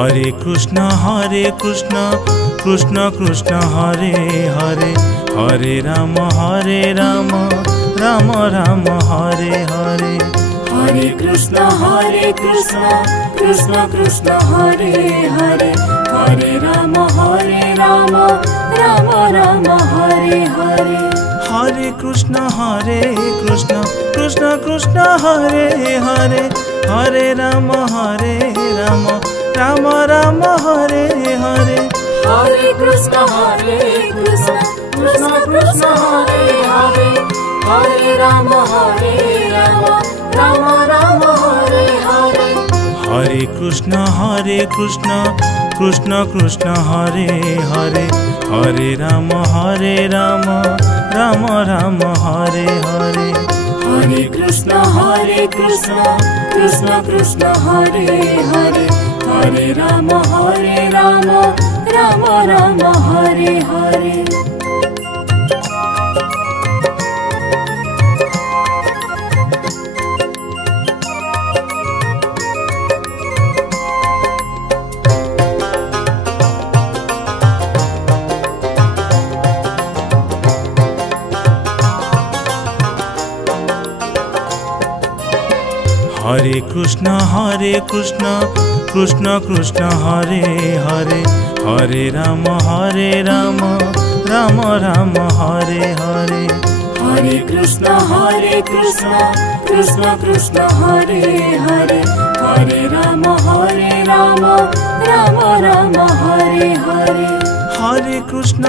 Krishna Krishna Krishna Hare Hare, Hare Ram Ram Ram Hare Hare. Hare Krishna Krishna Krishna Hare Hare, Hare Ram Ram Ram Hare Hare. Hare Krishna Krishna Krishna Hare Hare, Hare Ram Ram Ram Hare Hare. Hare Krishna Krishna Krishna Hare Hare, Hare Ram Ram Ram Hare Hare. Hare Krishna Krishna Krishna Hare Hare, Hare Ram Ram Ram Hare Hare. Hare Krishna Krishna Krishna Hare Hare, Hare Ram Ram Ram Hare Hare. Hare Krishna Krishna Krishna Hare Hare, Hare Ram Ram Ram Hare Hare. Hare Krishna Krishna Krishna Hare Hare, Hare Ram Ram Ram Hare Hare. Hare Krishna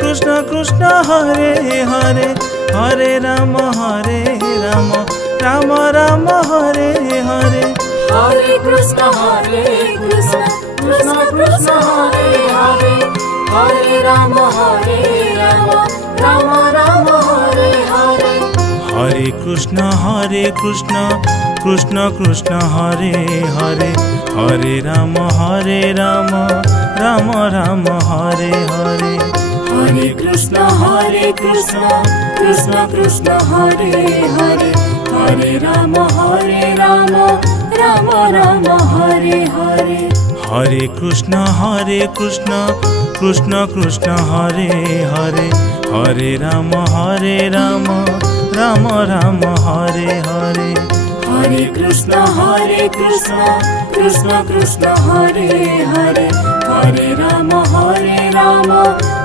Krishna Krishna Hare Hare, Hare Ram Ram Ram Hare Hare. Hare Krishna Krishna Krishna Hare Hare, Hare Ram Ram Ram Hare Hare. Hare Krishna Krishna Krishna Hare Hare, Hare Ram Ram Ram Hare Hare. Hare Krishna Krishna Krishna Hare Hare, Hare Ram Ram Ram Hare Hare. Hare Krishna Krishna Krishna Hare Hare, Hare Ram Ram Ram Hare Hare. Hare Krishna Krishna Krishna Hare Hare, Hare Ram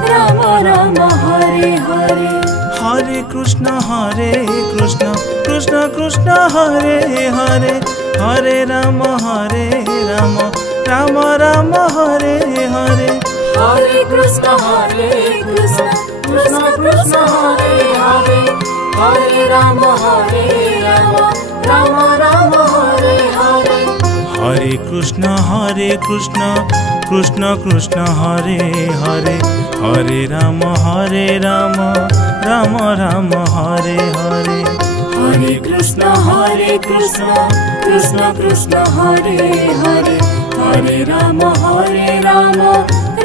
Ram Ram Hare Hare. Hare Krishna Krishna Krishna Hare Hare, Hare Ram Ram Ram Hare Hare. Hare Krishna Krishna Krishna Hare Hare, Hare Ram Ram Ram Hare Hare. Hare Krishna Krishna Krishna Hare Hare, Hare Ram Ram Ram Hare Hare. Hare Krishna Krishna Krishna Hare Hare, Hare Ram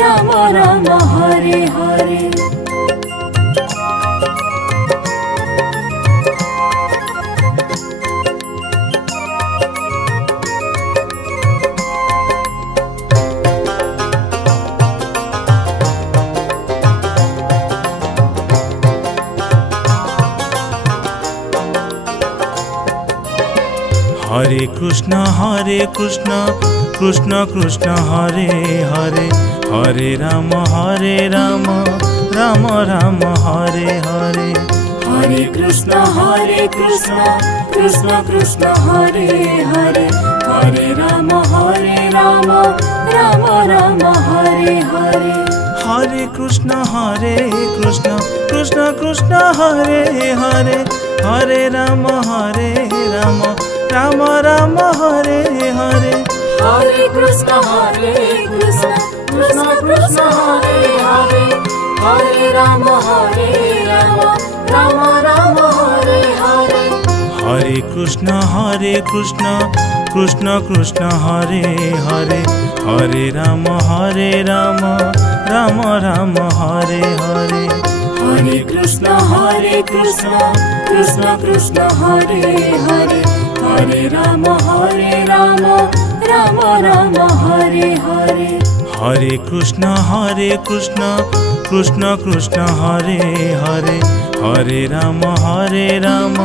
Ram Ram Hare Hare. Hare Krishna Krishna Krishna Hare Hare, Hare Ram Ram Ram Hare Hare. Hare Krishna Krishna Krishna Hare Hare, Hare Ram Ram Ram Hare Hare. Hare Krishna Krishna Krishna Hare Hare, Hare Ram Ram Ram Hare Hare. Hare Krishna Krishna Krishna Hare Hare, Hare Ram Ram Ram Hare Hare. Hare Krishna Krishna Krishna Hare Hare, Hare Ram Ram Ram Hare Hare. Hare Krishna Krishna Krishna Hare Hare, Hare Ram Ram Ram Hare Hare. Hare Krishna Krishna Krishna Hare Hare, Hare Ram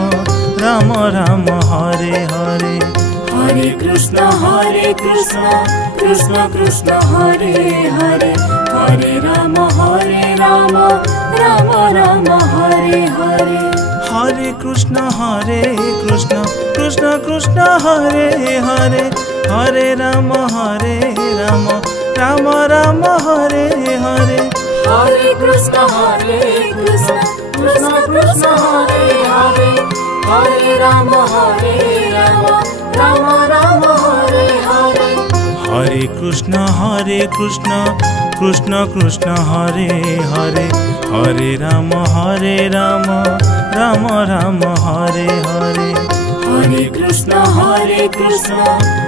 Ram Ram Hare Hare. Hare Krishna Krishna Krishna Hare Hare, Hare Ram Ram Ram Hare Hare. Hare Krishna Krishna Krishna Hare Hare, Hare Ram Ram Ram Hare Hare. Hare Krishna Krishna Krishna Hare Hare, Hare Ram Ram Ram Hare Hare. Hare Krishna Krishna Krishna Hare Hare, Hare Ram Ram Ram Hare Hare. Hare Krishna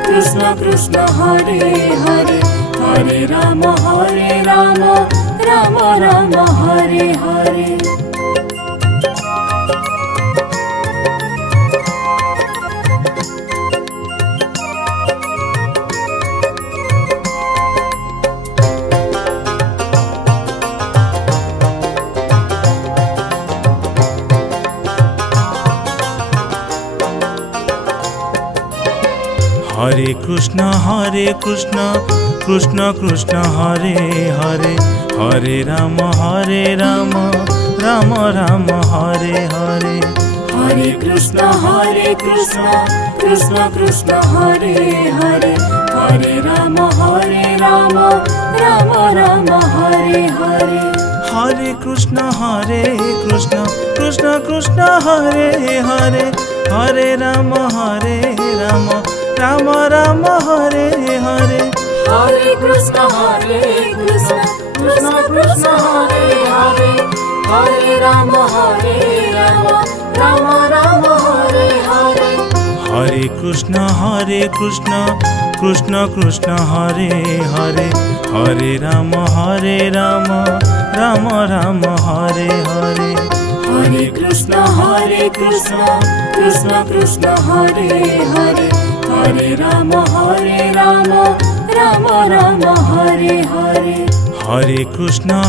Krishna Krishna Hare Hare, Hare Ram Ram Ram Hare Hare. Hare Krishna Krishna Krishna Hare Hare, Hare Ram Ram Ram Hare Hare. Hare Krishna Krishna Krishna Hare Hare, Hare Ram Ram Ram Hare Hare. Hare Krishna Krishna Krishna Hare Hare, Hare Ram Ram Ram Hare Hare. Hare Krishna Krishna Krishna Hare Hare, Hare Ram Ram Ram Hare Hare. Hare Krishna Krishna Krishna Hare Hare, Hare Ram Ram Ram Hare Hare. Hare Krishna Krishna Krishna Hare Hare, Hare Ram Ram Ram Hare Hare. Hare Krishna Krishna Krishna Hare Hare, Hare Ram Ram Ram Hare Hare. Hare Krishna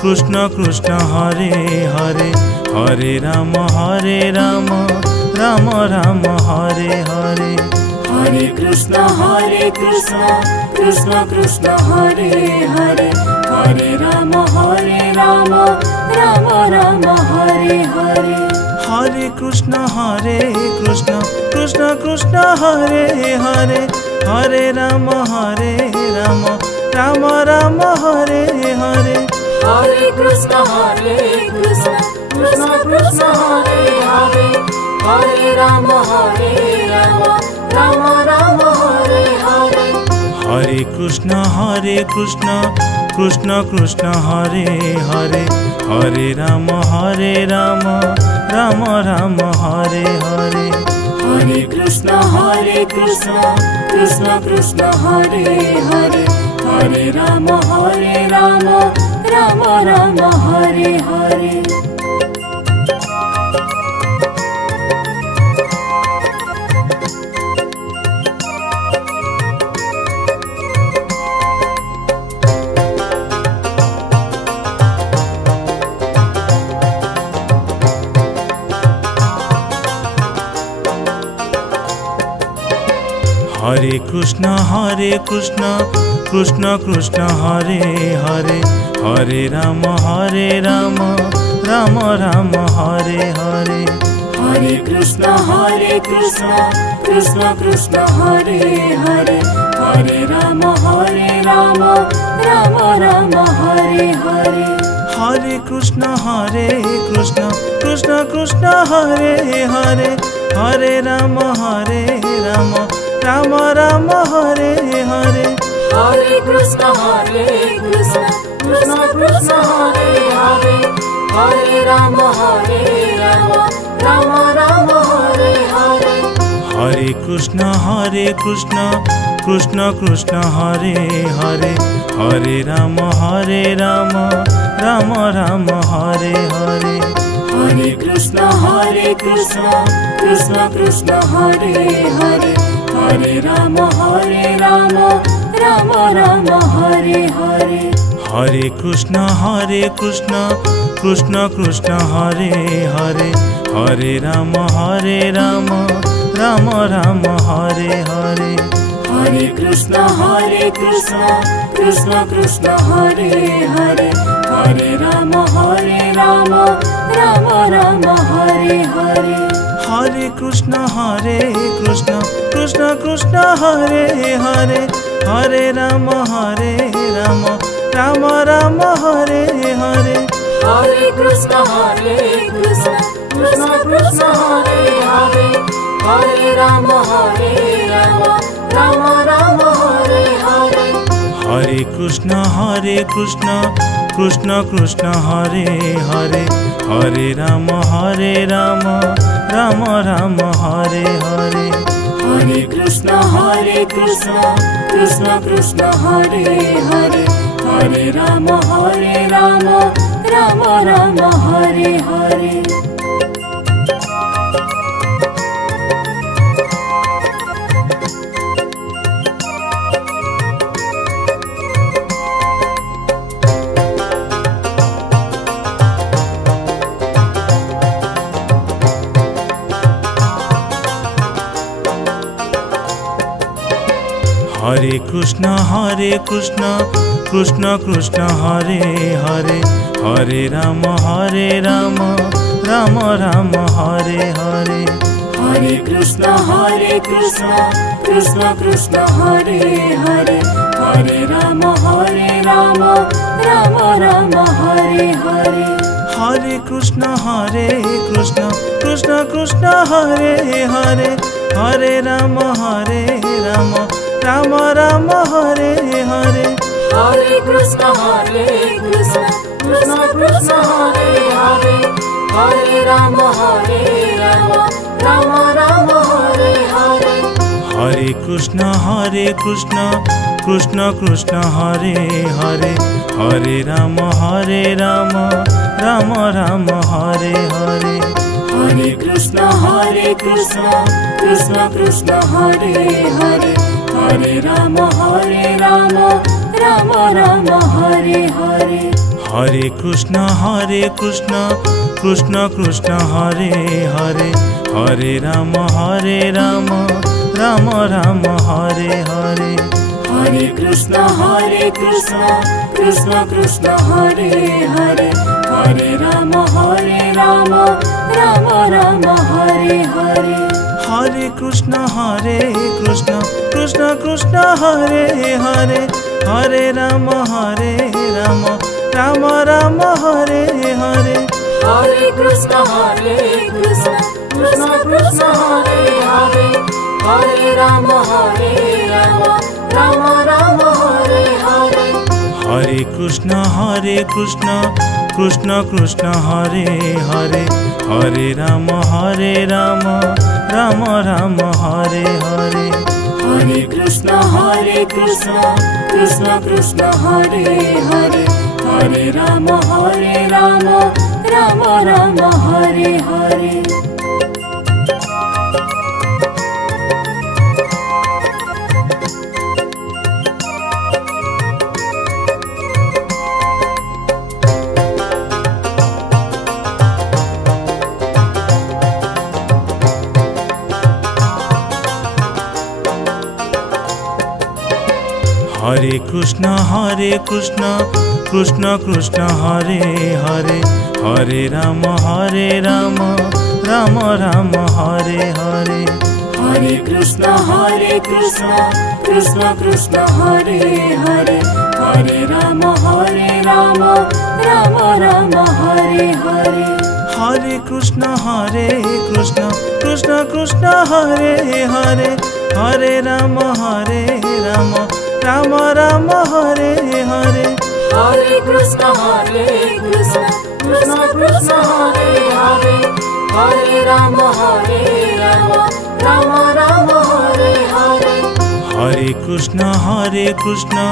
Krishna Krishna Hare Hare, Hare Ram Ram Ram Hare Hare. Hare Krishna Krishna Krishna Hare Hare, Hare Ram Ram Ram Hare Hare. Hare Krishna Krishna Krishna Hare Hare, Hare Ram Ram Ram Hare Hare. Hare Krishna Krishna Krishna Hare Hare, Hare Ram Ram Ram Hare Hare. Hare Krishna Krishna Krishna Hare Hare, Hare Ram Ram Ram Hare Hare. Hare Krishna Krishna Krishna Hare Hare, Hare Ram Ram Ram Hare Hare. Hare Krishna Krishna Krishna Hare Hare, Hare Ram Ram Ram Hare Hare. Hare Krishna Krishna Krishna Hare Hare, Hare Ram Ram Ram Hare Hare. Hare Krishna Krishna Krishna Hare Hare, Hare Ram Ram Ram Hare Hare. Hare Krishna Krishna Krishna Hare Hare, Hare Ram Ram Ram Hare Hare. Hare Krishna Krishna Krishna Hare Hare, Hare Rama, Rama Rama, Hare Hare. Hare Krishna, Krishna Krishna, Hare Hare. Hare Rama, Rama Rama, Hare Hare. Hare Krishna, Krishna Krishna, Hare Hare. Hare Rama, Rama Rama, Hare Hare. Hare Krishna, Krishna Krishna, Hare Hare. Hare Rama, Rama Rama, Hare Hare. Hare Krishna, Krishna Krishna, Hare Hare. Hare Rama, Rama Rama, Hare Hare. Hare Krishna, Krishna Krishna, Hare Hare. Hare Rama, Rama Rama, Hare Hare. Hare Krishna, Krishna Krishna, Hare Hare. Hare Rama, Rama Rama, Hare Hare. Hare Krishna, Krishna Krishna, Hare Hare. Hare Rama, Rama Rama, Hare Hare. Hare Krishna, Krishna Krishna, Hare Hare. Hare Rama, Rama Rama, Hare Hare. Hare Krishna, Krishna Krishna, Hare Hare. Hare Rama, Rama Rama, Hare Hare. Hare Krishna, Krishna Krishna, Hare Hare. Hare Rama, Rama Rama, Hare Hare. Hare Krishna, Krishna Krishna, Hare Hare. Hare Rama, Rama Rama, Hare Hare. Hare Krishna, Krishna Krishna, Hare Hare. Hare Rama, Rama Rama, Hare Hare. Hare Krishna, Krishna Krishna, Hare Hare. Hare Rama, Rama Rama, Hare Hare. Hare Krishna, Krishna Krishna, Hare Hare. Hare Rama, Rama Rama, Hare Hare. Hare Krishna, Krishna Krishna, Hare Hare. Hare Rama, Rama Rama, Hare Hare. Hare Krishna, Krishna Krishna, Hare Hare. Hare Rama, Rama Rama, Hare Hare. Hare Krishna, Krishna Krishna, Hare Hare. Hare Rama, Rama Rama, Hare Hare. Hare Krishna, Krishna Krishna, Hare Hare. Hare Rama, Rama Rama, Hare Hare. Hare Krishna, Krishna Krishna, Hare Hare. Hare Rama, Rama Rama, Hare Hare. Hare Krishna, Krishna Krishna, Hare Hare. Hare Rama, Rama Rama, Hare Hare. Hare Krishna, Krishna Hare Hare. Hare Rama, Rama Rama, Hare Hare. Hare Krishna, Krishna Krishna, Hare Hare. Hare Rama, Rama Rama, Hare Hare. Hare Krishna, Krishna Krishna, Hare Hare. Hare Rama, Rama Rama, Hare Hare. Hare Krishna, Krishna Krishna, Hare Hare. Hare Rama, Rama Rama, Hare Hare. Hare Krishna, Krishna Krishna, Hare Hare. Hare Rama, Rama Rama, Hare Hare. Hare Krishna,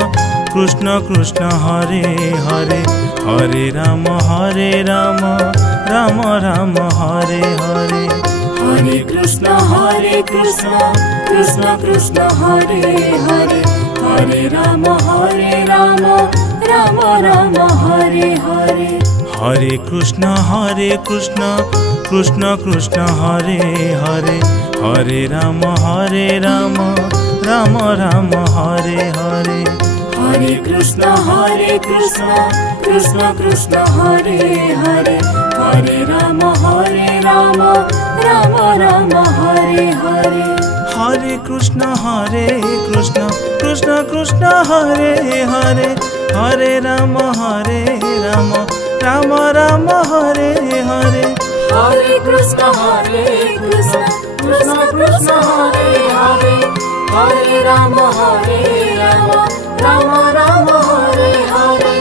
Krishna Krishna, Hare Hare. Hare Rama, Rama Rama, Hare Hare. Hare Krishna, Krishna Krishna Krishna Hare Hare Hare Ram Ram Ram Hare Hare Hare Krishna Krishna Krishna Hare Hare Hare Ram Ram Ram Hare Hare Hare Krishna Krishna Krishna Hare Hare Hare Ram Ram Ram Hare Hare Hare Krishna Krishna Krishna Hare Hare Hare Ram Ram Ram Hare Hare Hare Krishna Krishna Krishna Hare Hare Hare Ram Ram Ram Hare Hare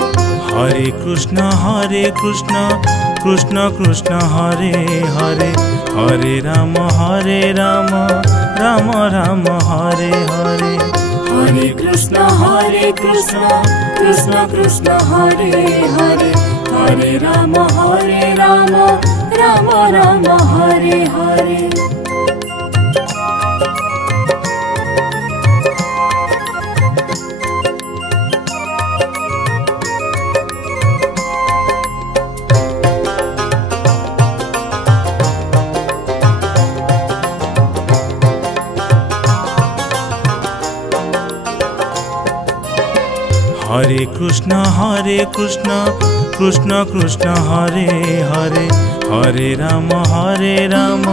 Hare Krishna Krishna Krishna Hare Hare Hare Ram Ram Ram Hare Hare Hare Krishna Krishna Krishna Hare Hare Hare Ram Ram Ram Hare Hare Hare Krishna Krishna Krishna Hare Hare Hare Ram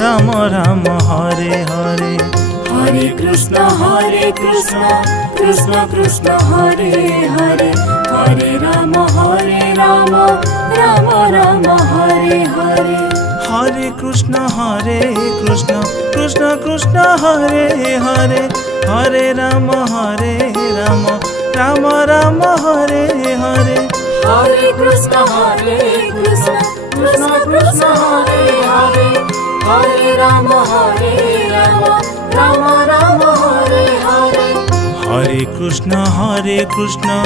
Ram Ram Hare Hare Hare Krishna Krishna Krishna Hare Hare Hare Ram Ram Ram Hare Hare Hare Krishna Krishna Krishna Hare Hare Hare Ram Ram Ram Hare Hare Hare Krishna Krishna Krishna Hare Hare Hare Ram Ram Ram Hare Hare Hare Krishna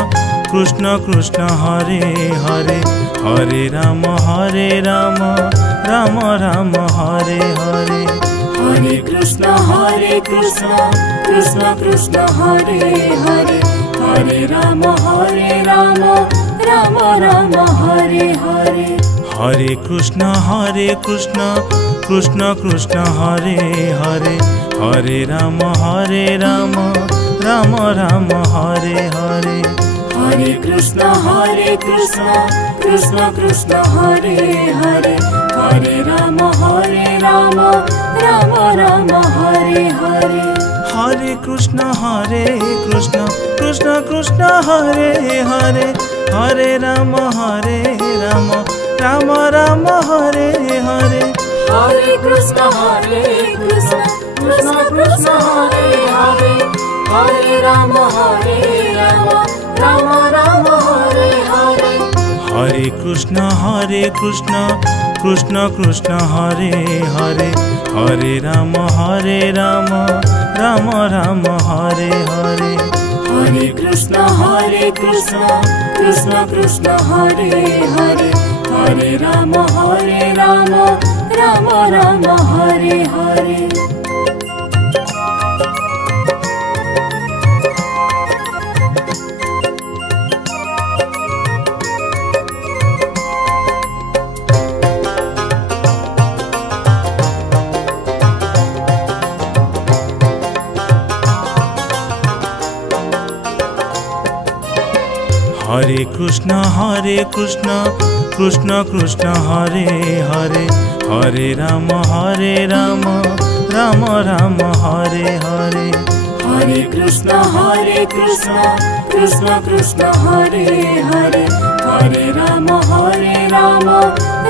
Krishna Krishna Hare Hare Hare Ram Ram Ram Hare Hare Hare Krishna Krishna Krishna Hare Hare Hare Ram Ram Ram Hare Hare Hare Krishna Krishna Krishna Hare Hare Hare Ram Ram Ram Hare Hare Hare Krishna Krishna Krishna Hare Hare Hare Ram Ram Ram Hare Hare Hare Krishna Krishna Krishna Hare Hare Hare Ram Ram Ram Hare Hare Hare Krishna Krishna Krishna Hare Hare Hare Ram Ram Ram Hare Hare Hare Krishna Krishna Krishna Hare Hare Hare Ram Ram Ram Hare Hare Hare Krishna Krishna Krishna Hare Hare Hare Ram Ram Ram Hare Hare Hare Krishna Krishna Krishna Hare Hare Hare Ram Ram Ram Hare Hare Hare Krishna Krishna Krishna Hare Hare Hare Ram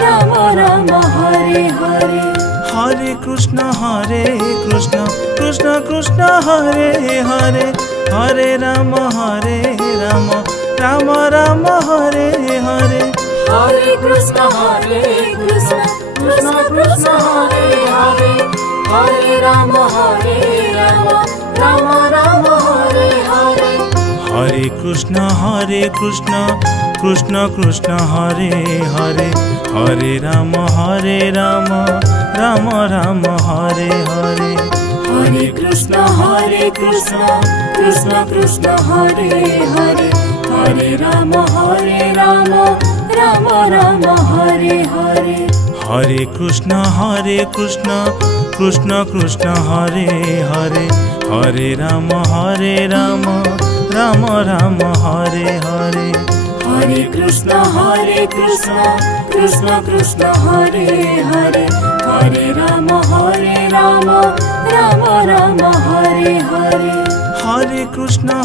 Ram Ram Hare Hare Hare Krishna Krishna Krishna Hare Hare Hare Ram Ram Ram Hare Hare Hare Krishna Krishna Krishna Hare Hare Hare Ram Ram Ram Hare Hare Hare Krishna Krishna Krishna Hare Hare Hare Ram Ram Ram Hare Hare Hare Krishna Krishna Krishna Hare Hare Hare Ram Ram Ram Hare Hare Hare Krishna Krishna Krishna Hare Hare Hare Ram Ram Ram Hare Hare Hare Krishna Krishna Krishna Hare Hare Hare Ram Ram Ram Hare Hare Hare Krishna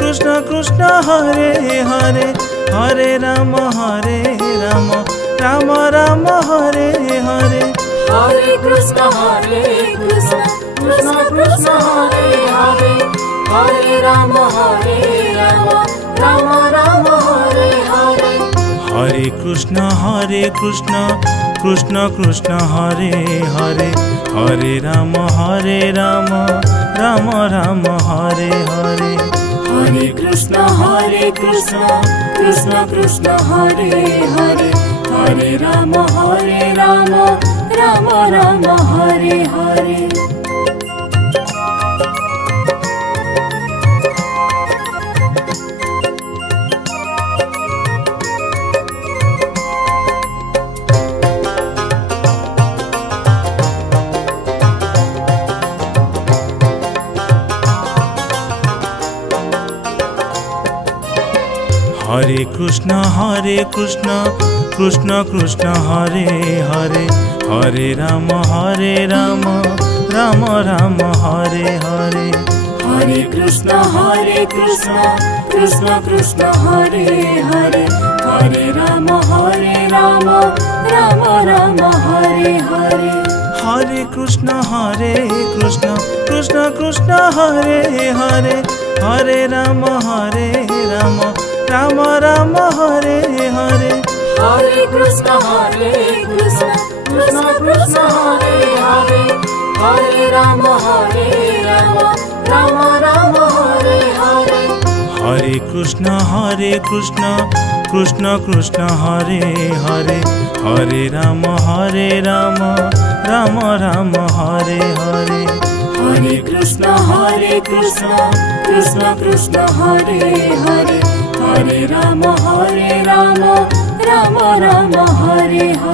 Krishna Krishna Hare Hare Hare Ram Ram Ram Hare Hare Hare Krishna Krishna Krishna Hare Hare Hare Ram Ram Ram Hare Hare Hare Krishna Krishna Krishna Hare Hare Hare Ram Ram Ram Hare Hare Hare Krishna Krishna Krishna Hare Hare Hare Ram Ram Hare Hare Hare Krishna Krishna Krishna Hare Hare Hare Ram Ram Hare Hare Hare Krishna Krishna Krishna Hare Hare Hare Ram Ram Hare Hare Hare Krishna Krishna Krishna Hare Hare Hare Ram Ram Hare Hare Hare Krishna Krishna Krishna Hare Hare Hare Ram Ram Hare Hare Hare Krishna Krishna Krishna Hare Hare Hare Ram Ram Hare Hare Hare Krishna Krishna Krishna Hare Hare Hare Ram Ram Hare Hare